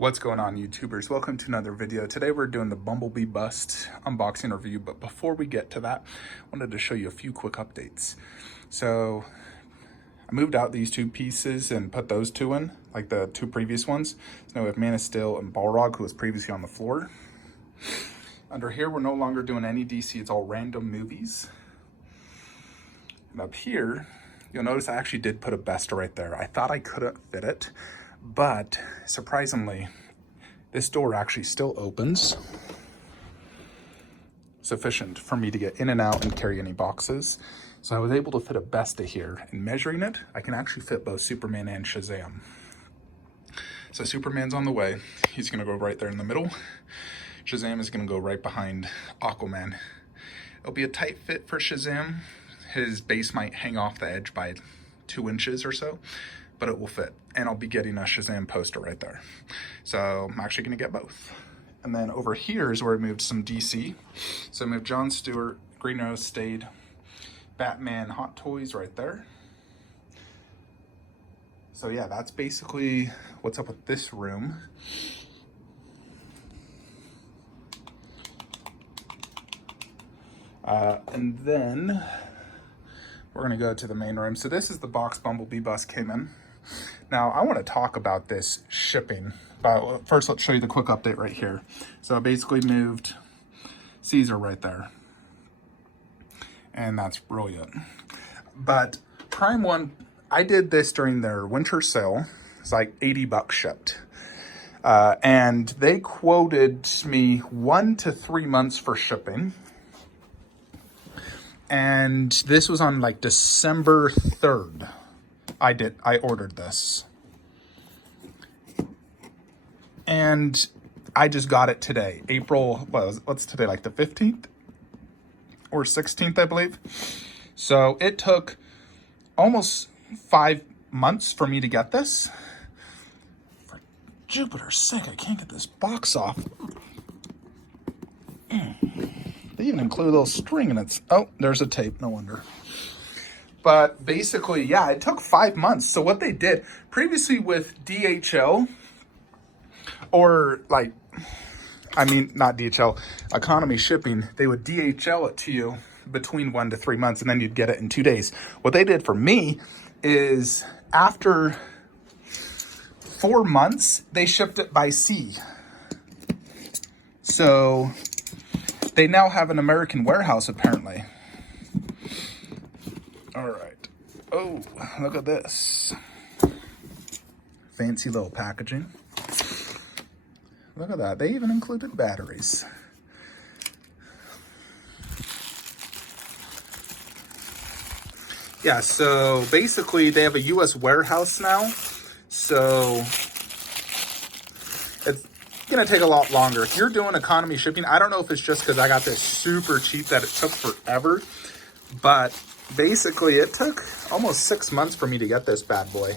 What's going on, YouTubers? Welcome to another video. Today we're doing the Bumblebee bust unboxing review, but before we get to that, I wanted to show you a few quick updates. So I moved out these two pieces and put those two in, like the two previous ones. So now we have Man of Steel and Balrog, who was previously on the floor. Under here, we're no longer doing any DC, it's all random movies. And up here, you'll notice I actually did put a Besta right there. I thought I couldn't fit it, but surprisingly, this door actually still opens, sufficient for me to get in and out and carry any boxes. So I was able to fit a Besta here, and measuring it, I can actually fit both Superman and Shazam. So Superman's on the way. He's gonna go right there in the middle. Shazam is gonna go right behind Aquaman. It'll be a tight fit for Shazam. His base might hang off the edge by 2 inches or so, but it will fit. And I'll be getting a Shazam poster right there. So I'm actually gonna get both. And then over here is where I moved some DC. So I moved John Stewart, Green Arrow stayed, Batman Hot Toys right there. So yeah, that's basically what's up with this room. And then we're gonna go to the main room. So this is the box Bumblebee bus came in. Now I wanna talk about this shipping, but first let's show you the quick update right here. So I basically moved Caesar right there. And that's brilliant. But Prime One, I did this during their winter sale. It's like 80 bucks shipped. And they quoted me 1 to 3 months for shipping. And this was on like December 3rd. I ordered this. And I just got it today. April, what's today, like the 15th? Or 16th, I believe. So it took almost 5 months for me to get this. For Jupiter's sake, I can't get this box off. They even include a little string in it. Oh, there's a tape, no wonder. But basically, yeah, it took 5 months. So what they did previously with DHL, or like, I mean, not DHL, economy shipping, they would DHL it to you between 1 to 3 months, and then you'd get it in 2 days. What they did for me is after 4 months, they shipped it by sea. So they now have an American warehouse, apparently. All right. Oh, look at this. Fancy little packaging. Look at that. They even included batteries. Yeah, so basically they have a US warehouse now. So it's gonna take a lot longer. If you're doing economy shipping, I don't know if it's just because I got this super cheap that it took forever, but basically it took almost 6 months for me to get this bad boy.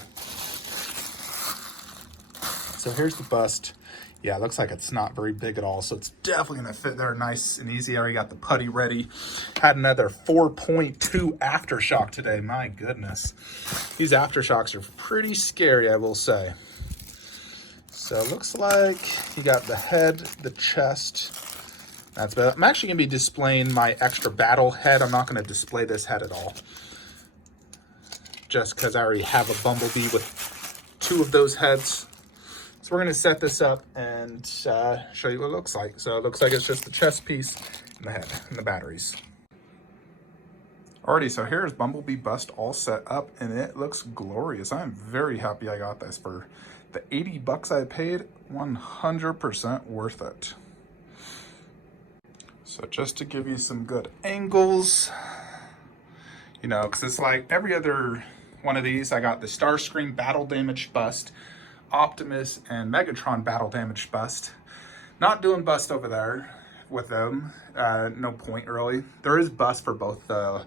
So here's the bust. Yeah, it looks like it's not very big at all, so it's definitely gonna fit there nice and easy. I already got the putty ready. Had another 4.2 aftershock today, my goodness. These aftershocks are pretty scary, I will say. So it looks like you got the head, the chest. That's about it. I'm actually gonna be displaying my extra battle head. I'm not gonna display this head at all. Just because I already have a Bumblebee with 2 of those heads. So we're gonna set this up and show you what it looks like. So it looks like it's just the chest piece and the head and the batteries. Alrighty, so here's Bumblebee bust all set up and it looks glorious. I'm very happy I got this. For the 80 bucks I paid, 100% worth it. So just to give you some good angles, you know, because it's like every other one of these. I got the Starscream battle damage bust, Optimus and Megatron battle damage bust. Not doing bust over there with them. No point really. There is bust for both the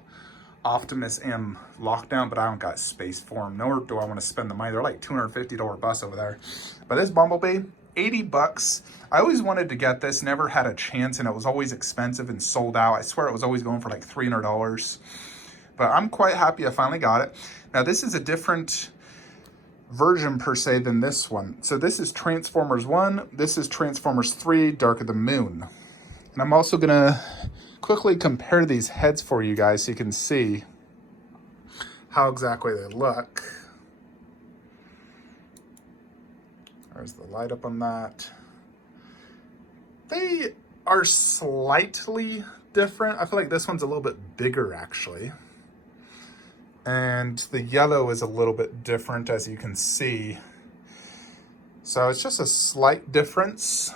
Optimus and Lockdown, but I don't got space for them, nor do I want to spend the money. They're like $250 busts over there. But this Bumblebee, 80 bucks. I always wanted to get this, never had a chance, and it was always expensive and sold out. I swear it was always going for like $300. But I'm quite happy I finally got it. Now this is a different version per se than this one. So this is Transformers 1, this is Transformers 3, Dark of the Moon. And I'm also gonna quickly compare these heads for you guys so you can see how exactly they look. There's the light up on that. They are slightly different. I feel like this one's a little bit bigger actually. And the yellow is a little bit different, as you can see. So it's just a slight difference.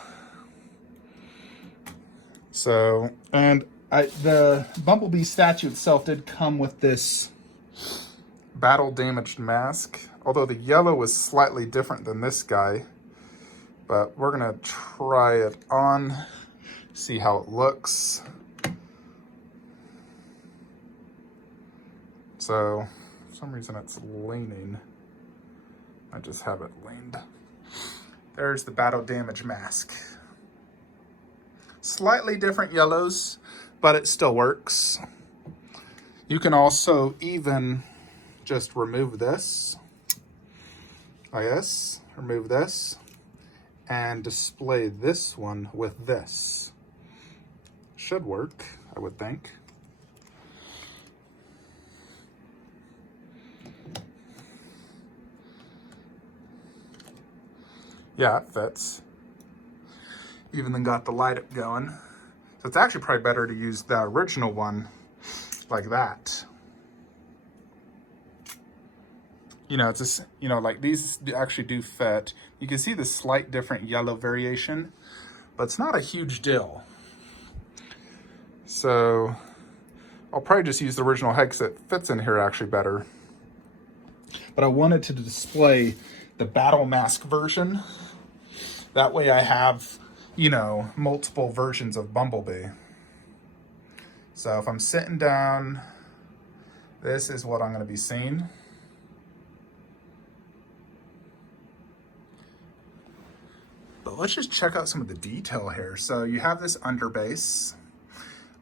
So, and the Bumblebee statue itself did come with this battle damaged mask, although the yellow is slightly different than this guy. But we're gonna try it on, see how it looks. So, for some reason it's leaning. I just have it leaned. There's the battle damage mask. Slightly different yellows, but it still works. You can also even just remove this, like this, remove this, and display this one with this. Should work, I would think. Yeah, it fits. Even then got the light up going. So it's actually probably better to use the original one like that. You know, it's just, you know, like these actually do fit. You can see the slight different yellow variation, but it's not a huge deal. So I'll probably just use the original head because it fits in here actually better. But I wanted to display the battle mask version. That way I have, you know, multiple versions of Bumblebee. So if I'm sitting down, this is what I'm going to be seeing. But let's just check out some of the detail here. So you have this underbase,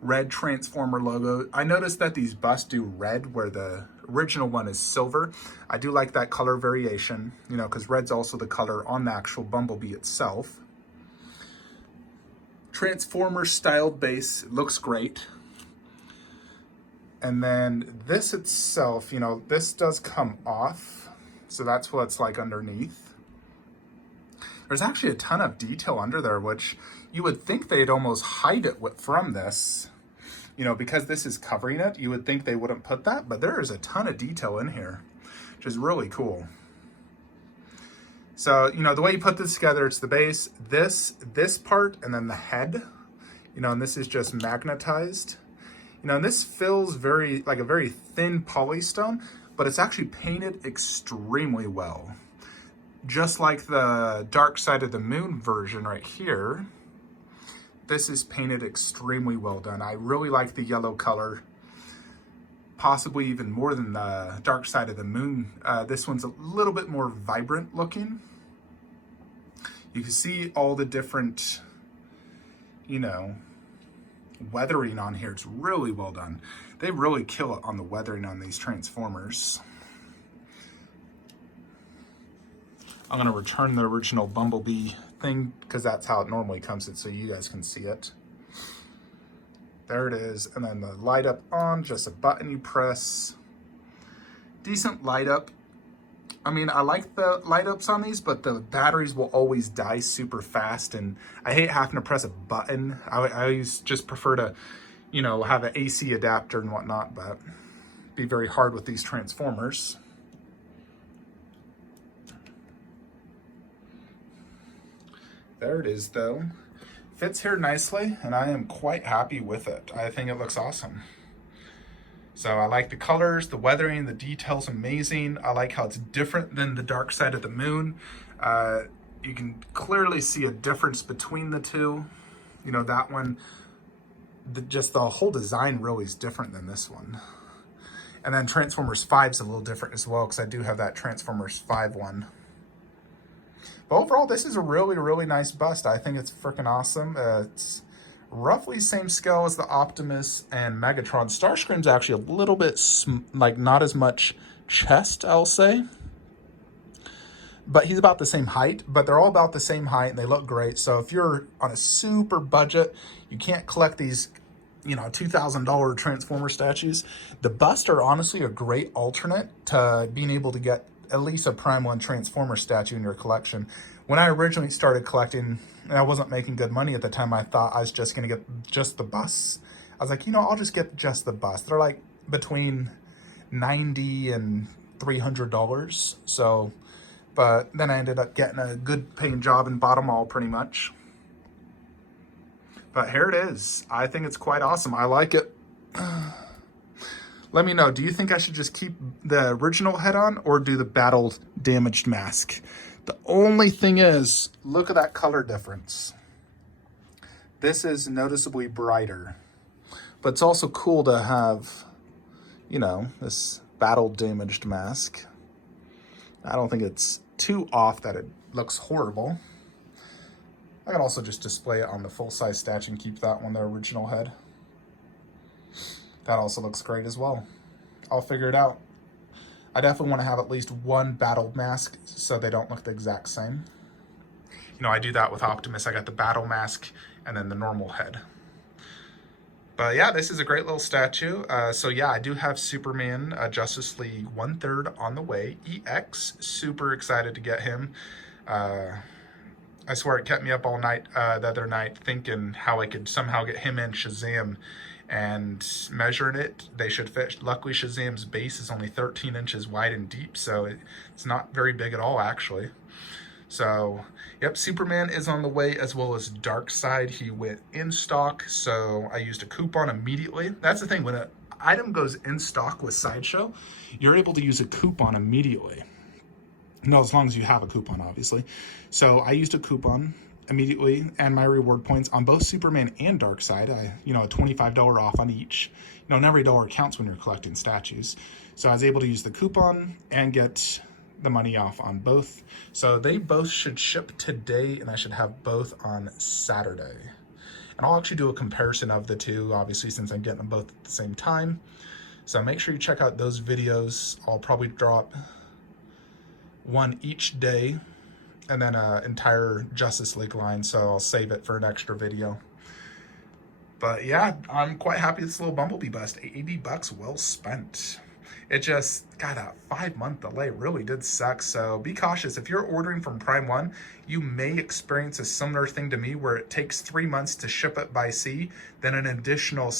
red Transformer logo. I noticed that these busts do red where the original one is silver. I do like that color variation, you know, because red's also the color on the actual Bumblebee itself. Transformer styled base, it looks great. And then this itself, you know, this does come off. So that's what it's like underneath. There's actually a ton of detail under there, which you would think they'd almost hide it from this. You know, because this is covering it, you would think they wouldn't put that, but there is a ton of detail in here, which is really cool. So, you know, the way you put this together, it's the base, this part, and then the head, you know, and this is just magnetized. You know, and this feels very, like a very thin polystone, but it's actually painted extremely well. Just like the Dark Side of the Moon version right here, this is painted extremely well done. I really like the yellow color, possibly even more than the Dark Side of the Moon. This one's a little bit more vibrant looking. You can see all the different, you know, weathering on here. It's really well done. They really kill it on the weathering on these Transformers. I'm gonna return the original Bumblebee thing because that's how it normally comes in, so you guys can see it. There it is, and then the light up on, just a button you press. Decent light up. I mean, I like the light ups on these, but the batteries will always die super fast, and I hate having to press a button. I always just prefer to, you know, have an AC adapter and whatnot, but it'd be very hard with these Transformers. There it is though. Fits here nicely and I am quite happy with it. I think it looks awesome. So I like the colors, the weathering, the detail's amazing. I like how it's different than the Dark Side of the Moon. You can clearly see a difference between the two. You know, that one, just the whole design really is different than this one. And then Transformers 5 is a little different as well because I do have that Transformers 5 one. But overall, this is a really, really nice bust. I think it's freaking awesome. It's roughly same scale as the Optimus and Megatron. Starscream's actually a little bit, like, not as much chest, I'll say. but he's about the same height, but they're all about the same height and they look great. So if you're on a super budget, you can't collect these, you know, $2,000 Transformer statues, the busts are honestly a great alternate to being able to get at least a Prime 1 Transformer statue in your collection. When I originally started collecting, and I wasn't making good money at the time, I thought I was just going to get just the busts. I was like, you know, I'll just get just the busts. They're like between $90 and $300. So, but then I ended up getting a good paying job and bought them all pretty much. But here it is. I think it's quite awesome. I like it. Let me know, do you think I should just keep the original head on or do the battle damaged mask? The only thing is, look at that color difference. This is noticeably brighter. But it's also cool to have, you know, this battle damaged mask. I don't think it's too off that it looks horrible. I can also just display it on the full-size statue and keep that one the original head. That also looks great as well. I'll figure it out. I definitely want to have at least one battle mask so they don't look the exact same. You know, I do that with Optimus. I got the battle mask and then the normal head. But yeah, this is a great little statue. So yeah, I do have Superman Justice League 1/3 on the way. EX, super excited to get him. I swear it kept me up all night the other night thinking how I could somehow get him and Shazam, and measuring it, they should fit. Luckily, Shazam's base is only 13 inches wide and deep, so it's not very big at all, actually. So, yep, Superman is on the way, as well as Darkseid. He went in stock, so I used a coupon immediately. That's the thing, when an item goes in stock with Sideshow, you're able to use a coupon immediately. No, as long as you have a coupon, obviously. So I used a coupon immediately, and my reward points on both Superman and Darkseid, a $25 off on each. You know, and every dollar counts when you're collecting statues. So I was able to use the coupon and get the money off on both. So they both should ship today, and I should have both on Saturday. And I'll actually do a comparison of the two, obviously, since I'm getting them both at the same time. So make sure you check out those videos. I'll probably drop one each day, and then an entire Justice League line, so I'll save it for an extra video. But yeah, I'm quite happy with this little Bumblebee bust. $80 well spent. It just, God, that 5-month delay really did suck, so be cautious. If you're ordering from Prime 1, you may experience a similar thing to me where it takes 3 months to ship it by sea, then an additional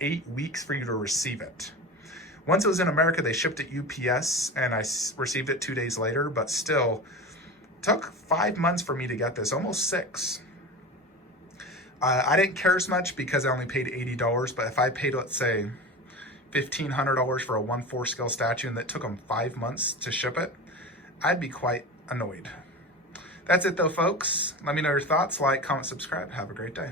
8 weeks for you to receive it. Once it was in America, they shipped it UPS, and I received it 2 days later, but still, it took 5 months for me to get this, almost 6. I didn't care as much because I only paid $80, but if I paid, let's say, $1,500 for a 1/4 scale statue and that took them 5 months to ship it, I'd be quite annoyed. That's it though, folks. Let me know your thoughts. Like, comment, subscribe. Have a great day.